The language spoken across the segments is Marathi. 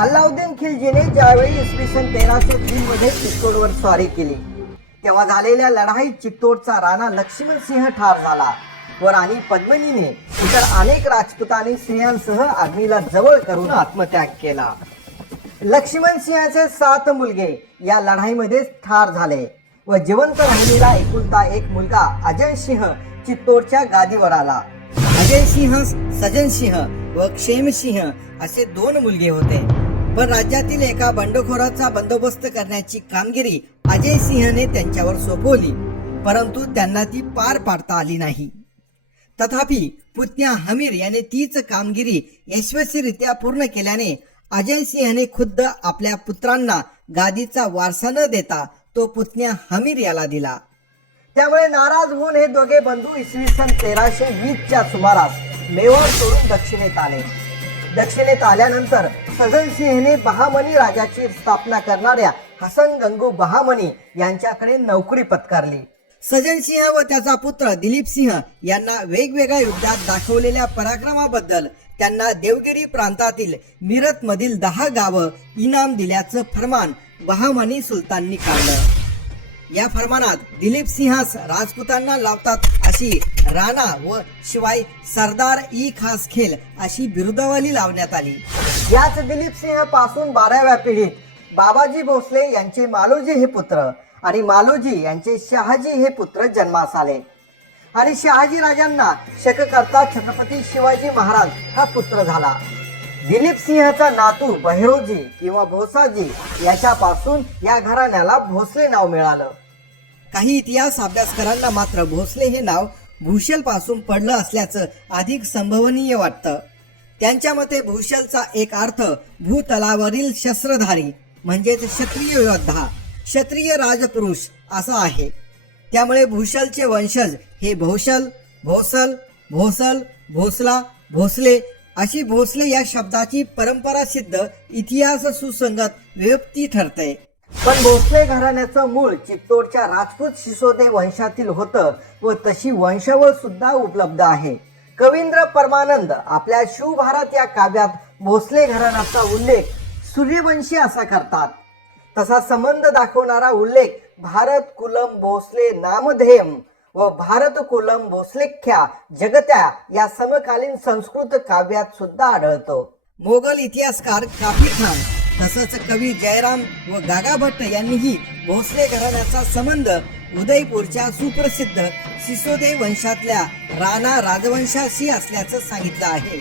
अल्लाउद्दीन खिलजीने ज्यावेळी इसवी सन तेराशे तीन मध्ये चित्तोडवर स्वारी केली तेव्हा झालेल्या लढाईत चित्तोडचा राणा लक्ष्मणसिंह ठार झाला व राणी पद्मिनीने इतर अनेक राजपुतांनी स्त्रियांसह अग्नीला जवळ करून आत्मत्याग केला. लक्ष्मण सिंहाचे सात मुलगे या लढाईमध्ये ठार झाले व जिवंत राहिलेला एकुलता एक मुलगा अजय सिंह चित्तोडच्या गादीवर आला. अजय सिंह सजन सिंह व क्षेम सिंह असे दोन मुलगे होते. पण राज्यातील एका बंडखोराचा बंदोबस्त करण्याची कामगिरी अजय सिंहने त्यांच्यावर सोपवली परंतु त्यांना ती पार पाडता आली नाही. तथापि पुतण्या हमीर याने तीच कामगिरी यशस्वीरित्या पूर्ण केल्याने अजय सिंहने खुद्द आपल्या पुत्रांना गादीचा वारसा न देता तो पुतण्या हमीर याला दिला. त्यामुळे नाराज होऊन हे दोघे बंधू इसवी सन तेराशे वीसच्या सुमारास मेवाड सोडून दक्षिणेत आले. दक्षिणेत आल्यानंतर सजन सिंहने बहामनी राजाची स्थापना करणाऱ्या हसन गंगू बहामनी यांच्याकडे नोकरी पत्कारली. सजन सिंह व त्याचा पुत्र दिलीप सिंह यांना वेगवेगळ्या युद्धात दाखवलेल्या पराक्रमाबद्दल त्यांना देवगिरी प्रांतातील मिरत मधील दहा गावं इनाम दिल्याचं फरमान बहामनी सुलताननी काढलं. या फरमानात दिलीप सिंहास राजपुतांना लावतात. अशी राणा व शिवाय सरदार ई खास खेल अशी बिरुदावली लावण्यात आली. याच दिलीप सिंहपासून बाराव्या पिढीत बाबाजी भोसले यांचे मालोजी हे पुत्र आणि मालोजी यांचे शहाजी हे पुत्र जन्मास आले. आणि शहाजी राजांना शककर्ता छत्रपती शिवाजी महाराज हा पुत्र झाला. दिलीप सिंहचा नातू बहिरोजी किंवा भोसाजी याच्यापासून या घराण्याला भोसले नाव मिळालं. काही इतिहास अभ्यासकारांना मात्र भोसले हे नाव भूषलपासून पडलं असल्याचं अधिक संभवनीय वाटतं. त्यांच्या मते भूषलचा एक अर्थ भूतलावरील शस्त्रधारी म्हणजेच क्षत्रिय योद्धा क्षत्रिय राजपुरुष असा आहे. त्यामुळे भूषलचे वंशज हे भोशल भोसल भोसल भोसला भोसले अशी भोसले या शब्दाची परंपरा सिद्ध इतिहास सुसंगत व्यक्ती ठरते. पण भोसले घराण्याचं मूळ चित्तोडच्या राजपूत सिसोदे वंशातील होतं व तशी वंशावळ सुद्धा उपलब्ध आहे. कवींद्र परमानंद आपल्या शिवभारत या काव्यात भोसले घराण्याचा उल्लेख सूर्यवंशी असा करतात. तसा संबंध दाखवणारा उल्लेख भारत कुलम भोसले नामधेयम व भारत कुलम भोसलेख्या जगत्या या समकालीन संस्कृत काव्यात सुद्धा आढळतो. मोगल इतिहासकार काफी खान तसंच कवी जयराम व गागा भट्ट यांनीही भोसले घराण्याचा संबंध उदयपूरच्या सुप्रसिद्ध सिसोदे वंशातल्या राणा राजवंशाशी असल्याचं सांगितलं आहे.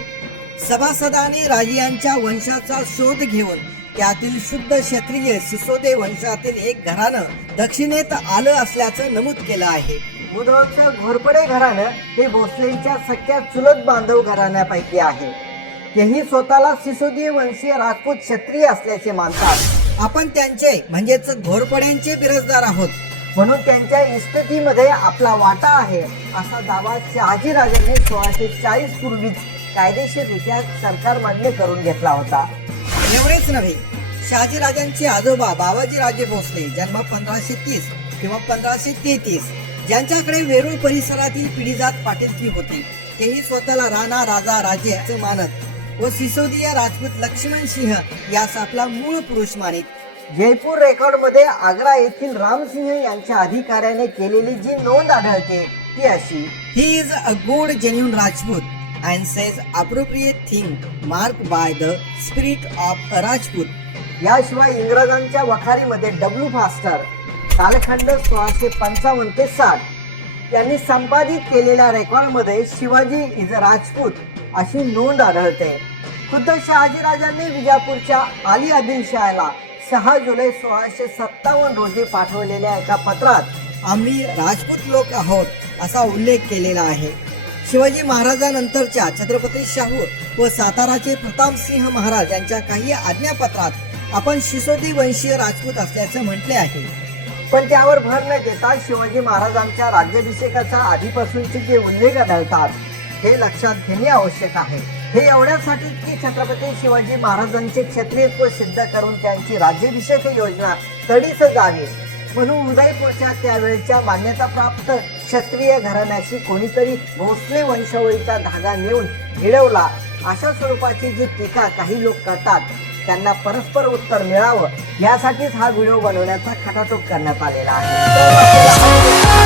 सभासदांनी राजियांच्या वंशाचा शोध घेऊन त्यातील शुद्ध क्षत्रिय सिसोदे वंशातील एक घराणं दक्षिणेत आलं असल्याचं नमूद केलं आहे. मुधोळचं घोरपडे घराणं हे भोसलेंच्या सख्या चुलत बांधव घराण्यापैकी आहे. तेही स्वतःला सिसोदी वंशीय राजपूत क्षत्रिय असल्याचे मानतात. आपण त्यांचे म्हणजेच घोरपड्यांचे बिरजदार आहोत. म्हणून त्यांच्या इष्टतीमध्ये आपला वाटा आहे असा दावा शहाजी राजांनी सोळाशे चाळीस पूर्वीच कायदेशीररित्या सरकार मान्य करून घेतला होता. एवढेच नव्हे शहाजी राजांचे आजोबा बाबाजी राजे भोसले जन्म पंधराशे तीस किंवा पंधराशे तेहतीस ज्यांच्याकडे वेरूळ परिसरातील पिढीजात पाटीलकी होती तेही स्वतःला राणा राजा राजे असे मानत व सिसोदिया राजपूत लक्ष्मण सिंह यास आपला मूळ पुरुष मानित. जयपूर रेकॉर्डमध्ये आग्रा येथील रामसिंह यांच्या अधिकाऱ्याने केलेली जी नोंद आढळते ती अशी. He is a good genuine Rajput and says appropriate thing mark by the spirit of a Rajput याशिवाय इंग्रजांच्या वखारीमध्ये डब्ल्यू फास्टर कालखंड सोळाशे पंचावन्न ते साठ. यांनी संपादित केलेल्या रेकॉर्डमध्ये शिवाजी इज अ राजपूत अशी नोंद आढळते. खुद्द शहाजीराजांनी विजापूरच्या आली आदिलशहाला सहा जुलै सोळाशे सत्तावन्न रोजी पाठवलेल्या एका पत्रात आम्ही राजपूत लोक आहोत असा उल्लेख केलेला आहे. शिवाजी महाराजांनंतरच्या छत्रपती शाहू व साताराचे प्रतापसिंह महाराज यांच्या काही आज्ञापत्रात आपण शिसोदी वंशीय राजपूत असल्याचं म्हटले आहे. पण त्यावर भर न देता शिवाजी महाराजांच्या राज्याभिषेकाच्या आधीपासूनचे जे उल्लेख आढळतात हे लक्षात घेणे आवश्यक आहे. हे एवढ्यासाठी की छत्रपती शिवाजी महाराजांचे क्षत्रियत्व सिद्ध करून त्यांची राज्याभिषेक योजना तडीच जावी. म्हणून उदयपूरच्या त्यावेळच्या मान्यताप्राप्त क्षत्रिय घराण्याशी कोणीतरी भोसले वंशावळीचा धागा नेऊन भिडवला. अशा स्वरूपाची जी टीका काही लोक करतात त्यांना परस्पर उत्तर मिळावं यासाठीच हा व्हिडिओ बनवण्याचा खटाटोप करण्यात आलेला आहे.